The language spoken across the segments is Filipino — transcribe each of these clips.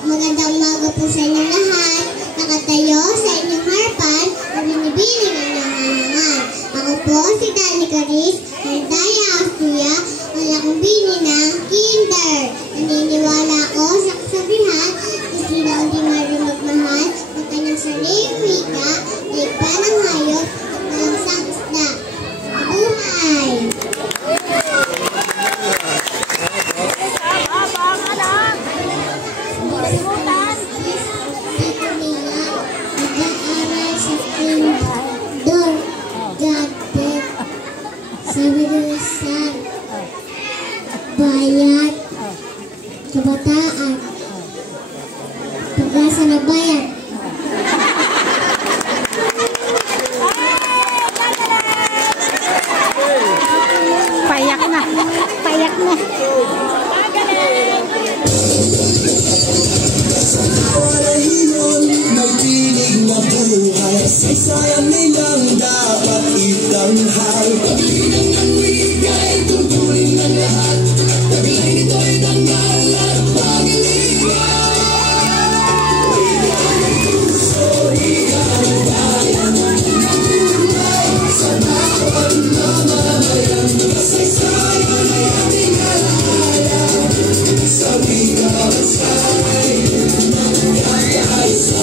Magandang umaga po sa inyong lahat. Nakatayo sa inyong harapan ang binibini ng nangangamal. Ako po si Danica Riz, ng Daya Austria, ang lakambini ng Kinder. Naniniwala ako sa kasabihan na sinang di marunong magmahal ng kanyang sariling wika, ay parang hayop at malangsang isda. Mabuhay! Sabidusan, bayad, kabataan, pag-asa na bayad. Payak na, payak na. Sa kawanahihon, may tinig na buhay, sayang nilang dapat itanghal. Paglinang ng wika'y tungkulin ng lahat, taglay nito'y dangal at pag-iliwan. Wika ng puso, wika ng bayan, nabuhay sa bawat mamamayan. Kasaysayan ay ating alaala, sa wika masay, magkakaisa.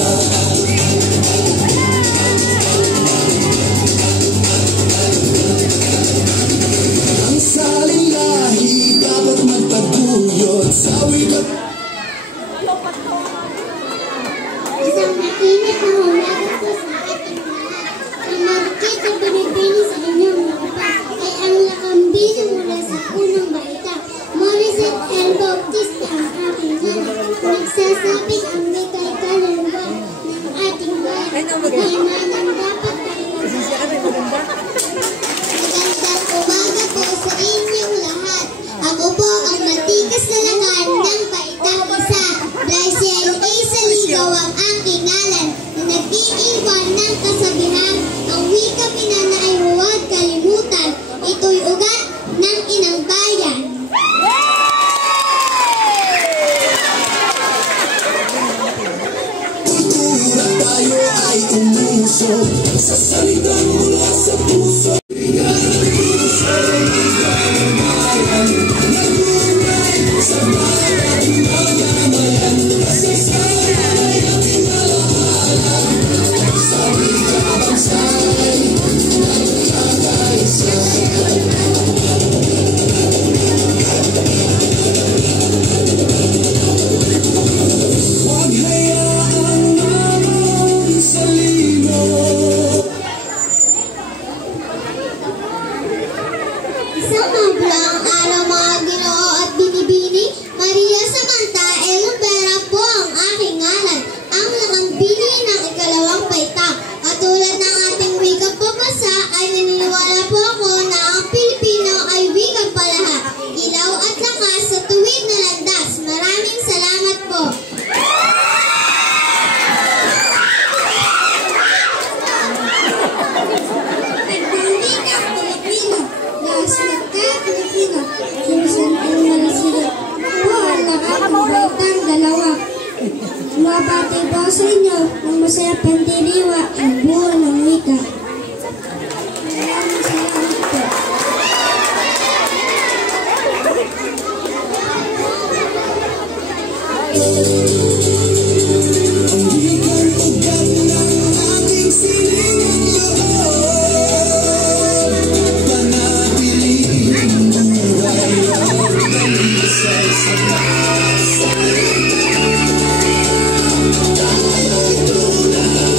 Ang saling lahi dapat magpaguyod sa wika. Isang makinig na humagot po sa ating lahat. Ang marikit na binibini sa inyong mga ay ang lakambini mula sa unang baita. Morrison L. Bautista ang aking nanay. Nagsasabing ang wika'y kaluluwa ng ating bayan. Kailangan dapat tayo Magandang umaga po sa inyong lahat. Ako po ang matikas na lakan ng baitang isa. Brycel A. Saligaw ang aking ngalan na nag-iiwan ng kasabihan. Ang wika pinana ay huwag kalimutan. Ito'y ugat ng inang bayan. Kultura tayo ay umusok sa salitang mula sa puso. Huwag hayaan naman sa lino. Isang mabulang araw mga Ginoo at binibini, Maria Samantha Elumbera po ang aking ngalan, ang lakambini ng ikalawang baita. Katulad ng ating wikang pamasa ay naniniwala po ako na ang Pilipino ay wikang palahat, ilaw at lakas sa tuwid na landas. Maraming salamat po. Nagdaligang Pilipino, lakas nagka-Pilipino, sinusun ang malasigat. Po ang lakang dalawa. Mabati po sa inyo ng masaya pandiriwa ang buo ng wika. Maraming salamat po. Ang wikang ugat ng ating silingan loob, panatiling buhay ang dalisay sa taas. Tayo'y tunay.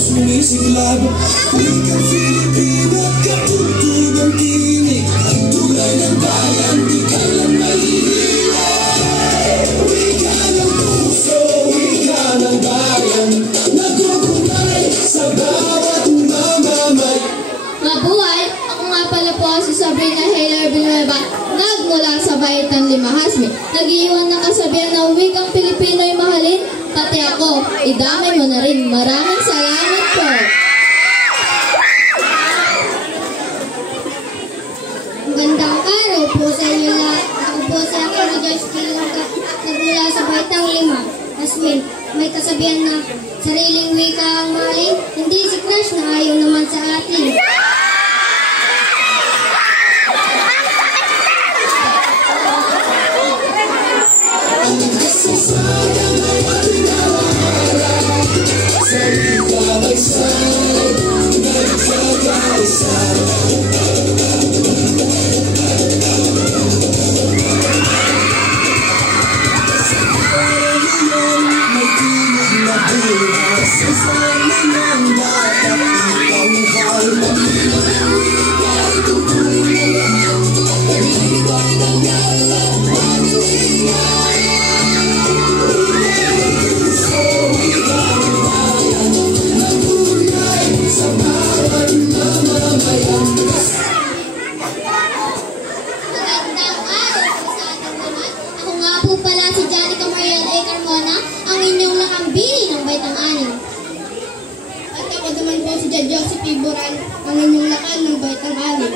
sumisiklab. Wikang Filipino, katugtugang tinig, tulay ng bayan, di ka lang mahihilay. Wika ng puso, wika ng bayan, nagkukulay sa bawat mamamay. Mabuhay! Ako nga pala po si Sabrina Heller Villanueva, nagmula sa Baitang Limahasmi. Nag-iwan na kasabihan na wikang Pilipino'y mahalin, pati ako, idamay mo na rin. Maraming salamat po! Magandang araw po sa inyo lahat. Ako po si Akira Joyce Kilangka, nagmula sa Baitang Limahasmi. May kasabihan na sariling wika ang mahalin, hindi si crush na ayaw naman sa atin. Ang inyong lakan ng Baitang Anin.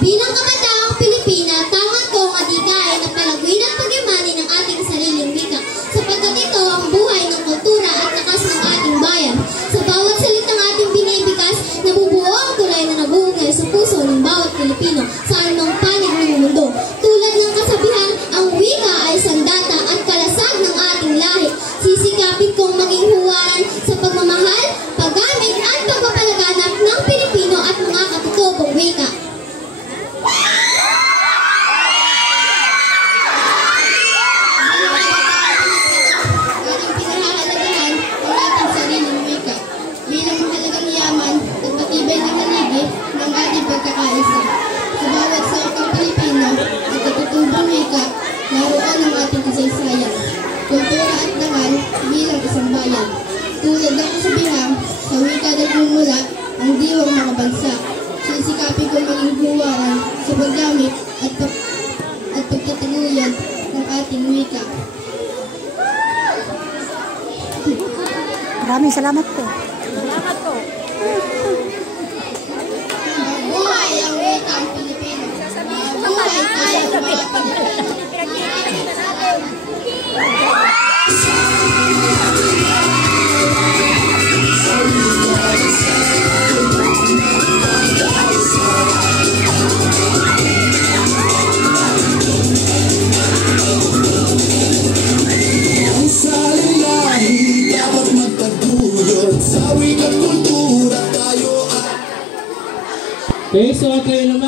Bilang kabataang Pilipina, tawag ko ang adikain at palagwin at pag-imani ng ating sariling wika, sapagkat ito ang buhay ng kultura at lakas ng ating bayan. Sa bawat salitang ating binibigas, nabubuo ang tulay na nabuhugay sa puso ng bawat Pilipino sa anumang panig ng mundo. Tulad ng kasabihan, ang wika ay sandata at kalasag ng ating lahi. Sisikapin kong maging huwaran sa pagmamahal, paggamit at pagpapalaganap ng Pilipino at mga katutubong wika. Ating pinahahalagahan ang ating sariling wika bilang mahalagang yaman at matibay na haligi ng ating pagkakaisa. Sa bawat salitang Pilipino at katutubong wika, naroon ang ating kasaysayan, kultura at dangal bilang isang bayan. Tulad ng kasabihan, sa wika nagmumula ang diwang mga bansa. Sisikapin kong maging huwaran sa paggamit at pagtataguyod ng ating wika. Maraming salamat po. Mabuhay ang wikang Pilipino. Mabuhay tayo mga Pilipino. Ang salilahi dapat magpagdulot sa wika't kultura tayo at... Okay, so kayo naman.